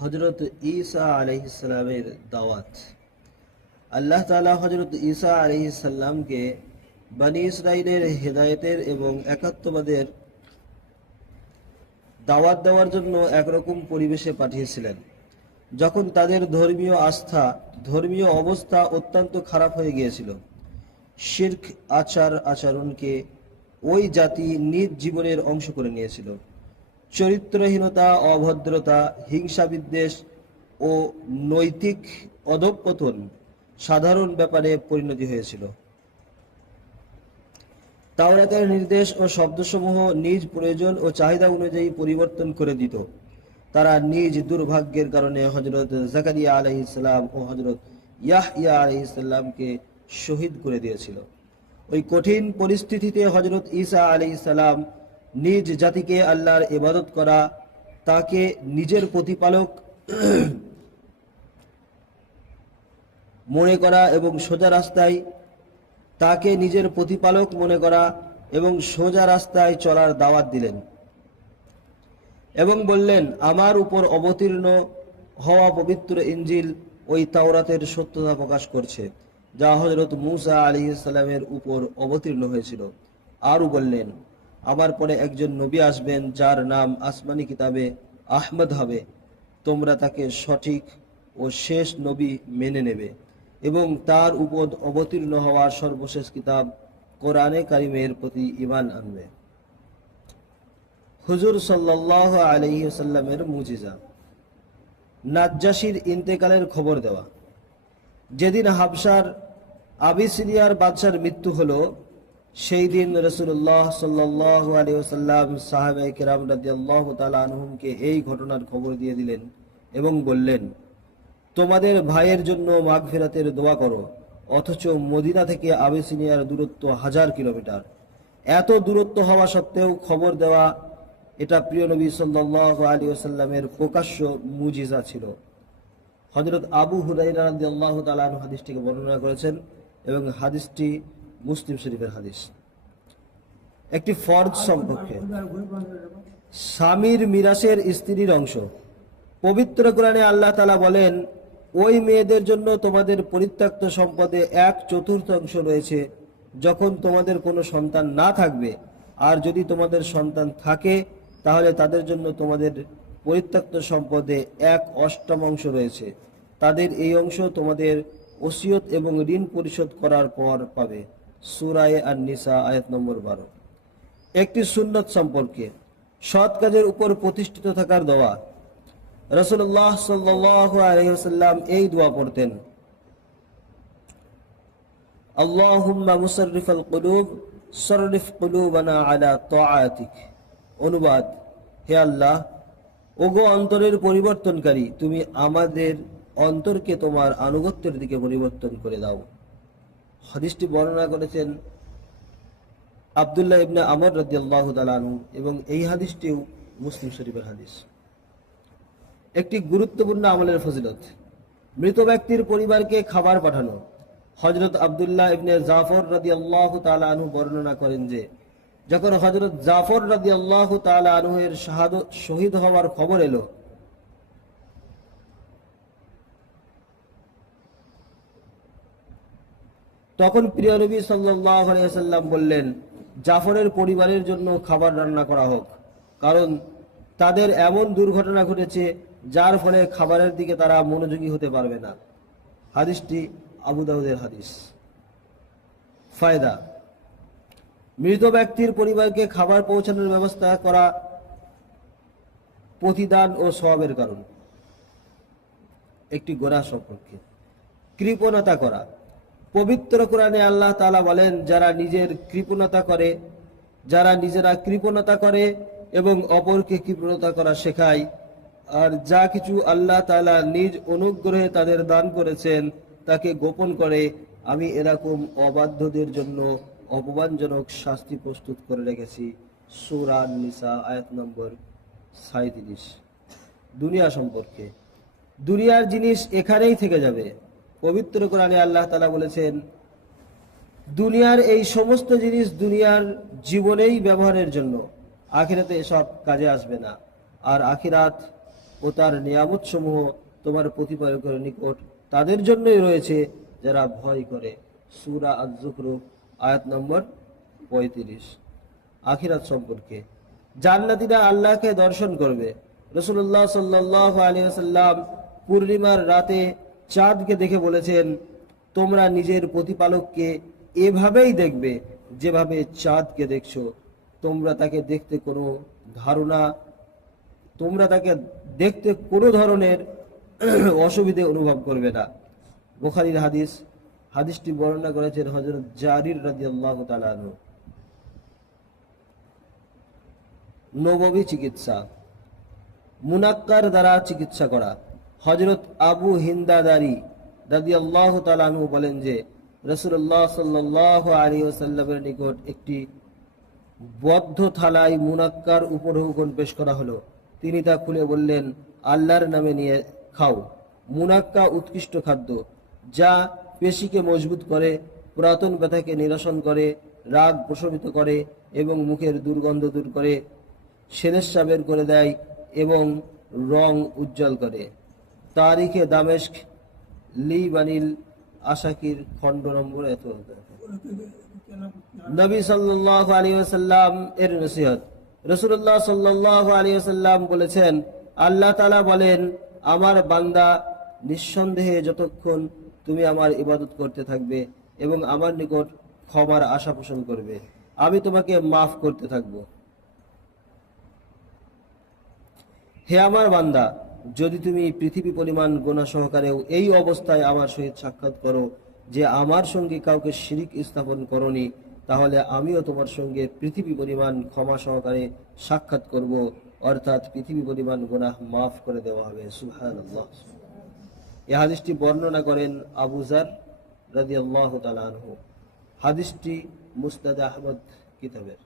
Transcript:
হজরত ঈসা আলহিসাল্লামের দাওয়াত। আল্লাহ তালা হজরত ঈসা আলহিসাল্লামকে বানি ইসরায়েলের হেদায়েতের এবং একাত্মবাদের দাওয়াত দেওয়ার জন্য একরকম পরিবেশে পাঠিয়েছিলেন। যখন তাদের ধর্মীয় আস্থা, ধর্মীয় অবস্থা অত্যন্ত খারাপ হয়ে গিয়েছিল, শির্ক আচার আচরণকে ওই জাতি নিজ জীবনের অংশ করে নিয়েছিল। চরিত্রহীনতা, অভদ্রতা হিংসা বিদ্বেষ ও নৈতিক অধঃপতন সাধারণ ব্যাপারে পরিণতি হয়েছিল। তাওরাতের নির্দেশ ও শব্দসমূহ নিজ প্রয়োজন ও চাহিদা অনুযায়ী পরিবর্তন করে দিত। তারা নিজ দুর্ভাগ্যের কারণে হজরত জাকারিয়া আলহিসাল্লাম ও হজরত ইয়াহিয়া আলহিসাল্লামকে শহীদ করে দিয়েছিল। ওই কঠিন পরিস্থিতিতে হজরত ঈসা আলহিসাল্লাম নিজ জাতিকে আল্লাহর ইবাদত করা, তাকে নিজের প্রতিপালক মনে করা এবং সোজা রাস্তায় তাকে নিজের প্রতিপালক মনে করা এবং সোজা রাস্তায় চলার দাওয়াত দিলেন এবং বললেন, আমার উপর অবতীর্ণ হওয়া পবিত্র ইঞ্জিল ওই তাওরাতের সত্যতা প্রকাশ করছে, যা হজরত মুসা আলী ইসলামের উপর অবতীর্ণ হয়েছিল। আরও বললেন আমার পরে একজন নবী আসবেন, যার নাম আসমানি কিতাবে আহমদ হবে। তোমরা তাকে সঠিক ও শেষ নবী মেনে নেবে এবং তার উপর অবতীর্ণ হওয়ার সর্বশেষ কিতাব কোরআনে কারিমের প্রতি ইমান আনবে। হুজুর সাল্লাহ আলহিসাল্লামের মুজিজা। নাজ্জাসির ইন্তেকালের খবর দেওয়া। যেদিন হাবসার আবিসিনিয়ার বাদশার মৃত্যু হলো সেই দিন রসুল্লাহ সাল্লাহ আলিয়াল্লাম আল্লাহ আনহুমকে এই ঘটনার খবর দিয়ে দিলেন এবং বললেন, তোমাদের ভাইয়ের জন্য মাঘ ফেরাতের দোয়া করো, অথচ মদিনা থেকে আবেসিনিয়ার দূরত্ব হাজার কিলোমিটার। এত দূরত্ব হওয়া সত্ত্বেও খবর দেওয়া এটা প্রিয় নবী সাল্লাহ আলী আসাল্লামের প্রকাশ্য মুজিজা ছিল। হজরত আবু হুদাইরা আল্লাহ তালান হাদিসটিকে বর্ণনা করেছেন এবং হাদিসটি মুসলিম শরীফের হাদিস। একটি ফরজ সম্পর্কে। স্বামীর মিরাসের স্ত্রীর অংশ। পবিত্র কোরআনে আল্লাহ তালা বলেন, ওই মেয়েদের জন্য তোমাদের পরিত্যক্ত সম্পদে এক চতুর্থ অংশ রয়েছে, যখন তোমাদের কোনো সন্তান না থাকবে। আর যদি তোমাদের সন্তান থাকে, তাহলে তাদের জন্য তোমাদের পরিত্যক্ত সম্পদে এক অষ্টম অংশ রয়েছে। তাদের এই অংশ তোমাদের ওসিয়ত এবং ঋণ পরিশোধ করার পর পাবে। সুরায়ে আর নিসা আয়াত নম্বর বারো। একটি সুন্নত সম্পর্কে সৎ কাজের উপর প্রতিষ্ঠিত থাকার দোয়া। রসুল্লাহ এই দোয়া পড়তেন। অনুবাদ, হে আল্লাহ, ওগো অন্তরের পরিবর্তনকারী, তুমি আমাদের অন্তরকে তোমার আনুগত্যের দিকে পরিবর্তন করে দাও। হাদিসটি বর্ণনা করেছেন আবদুল্লাহ ইবনে আমর রাদিয়াল্লাহু তাআলা এবং এই হাদিসটিও মুসলিম শরীফের হাদিস। একটি গুরুত্বপূর্ণ আমলের ফজিলত, মৃত ব্যক্তির পরিবারকে খাবার পাঠানো। হজরত আবদুল্লাহ ইবনে জাফর রাদি আল্লাহ আনহু বর্ণনা করেন যে, যখন হজরত জাফর রাদি আল্লাহ আনহু এর শহীদ হওয়ার খবর এলো তখন প্রিয় নবী সাল্লাম বললেন, জাফরের পরিবারের জন্য খাবার রান্না করা হোক। কারণ তাদের এমন দুর্ঘটনা ঘটেছে, যার ফলে খাবারের দিকে তারা মনোযোগী হতে পারবে না। হাদিসটি আবু দাউদের হাদিস। ফায়দা, মৃত ব্যক্তির পরিবারকে খাবার পৌঁছানোর ব্যবস্থা করা প্রতিদান ও স্বভাবের কারণ। একটি গোড়া সম্পর্কে। কৃপণতা করা। পবিত্র কোরআনে আল্লাহ তালা বলেন, যারা নিজের কৃপণতা করে, যারা নিজেরা কৃপণতা করে এবং অপরকে কৃপণতা করা শেখায়, আর যা কিছু আল্লাহ তালা নিজ অনুগ্রহে তাদের দান করেছেন, তাকে গোপন করে আমি এরকম অবাধ্যদের জন্য অপমানজনক শাস্তি প্রস্তুত করে রেখেছি। সুরা নিসা আয়াত নম্বর সাঁত্রিশ দুনিয়া সম্পর্কে। দুনিয়ার জিনিস এখানেই থেকে যাবে। পবিত্র কোরআনে আল্লাহ তালা বলেছেন, দুনিয়ার এই সমস্ত জিনিস দুনিয়ার জীবনেই ব্যবহারের জন্য, আখিরাতে এসব কাজে আসবে না। আর আখিরাত ও তার নিয়ামত সমূহ তোমার প্রতিপালকের নিকট তাদের জন্যই রয়েছে, যারা ভয় করে। সুরা আজ-জুখরু আয়াত নম্বর পঁয়ত্রিশ। আখিরাত সম্পর্কে, জান্নাতীরা আল্লাহকে দর্শন করবে। রসুল্লাহ সাল্লাহ আলী সাল্লাম পূর্ণিমার রাতে চাঁদকে দেখে বলেছেন, তোমরা নিজের প্রতিপালককে এভাবেই দেখবে যেভাবে চাঁদকে দেখছ। তোমরা তাকে দেখতে কোনো ধারণা, তোমরা তাকে দেখতে কোনো ধরনের অসুবিধে অনুভব করবে না। বোখারির হাদিস, হাদিসটি বর্ণনা করেছেন হজরত জারির রাজি আল্লাহ তালু চিকিৎসা, মুনাক্কার দ্বারা চিকিৎসা করা। হজরত আবু হিন্দাদারি রাজি আল্লাহ তালু বলেন যে রসুল্লাহ সাল্লাহ আলী ওসাল্লামের নিকট একটি বদ্ধ থালায় মুনাক্কার উপঢৌকন পেশ করা হলো। তিনি তা খুলে বললেন, আল্লাহর নামে নিয়ে খাও। মুনাক্কা উৎকৃষ্ট খাদ্য, যা পেশিকে মজবুত করে, পুরাতন ব্যথাকে নিরসন করে, রাগ প্রশমিত করে এবং মুখের দুর্গন্ধ দূর করে সেনেশা বের করে দেয় এবং রং উজ্জ্বল করে। তারিখে দামেস্ক লি বানিল আশাকির খণ্ড নম্বর এত নবী সাল্লাহ আলী সাল্লাম এর নসিহত। রসুল্লাহ সাল্লাহ আলী সাল্লাম বলেছেন, আল্লাহ তালা বলেন, আমার বান্দা নিঃসন্দেহে যতক্ষণ তুমি আমার ইবাদত করতে থাকবে এবং আমার নিকট ক্ষমার আশা পোষণ করবে, আমি তোমাকে মাফ করতে থাকব। হে আমার বান্দা যদি তুমি পৃথিবী পরিমাণ গোনা সহকারেও এই অবস্থায় আমার সহিত সাক্ষাৎ করো যে আমার সঙ্গে কাউকে শিরিক স্থাপন করনি, তাহলে আমিও তোমার সঙ্গে পৃথিবী পরিমাণ ক্ষমা সহকারে সাক্ষাৎ করব। অর্থাৎ পৃথিবী পরিমাণ গোনাহ মাফ করে দেওয়া হবে। সুহান এই হাদিসটি বর্ণনা করেন আবুজার রাজি আল্লাহ হাদিসটি মুস্তাদ আহমদ কিতাবের।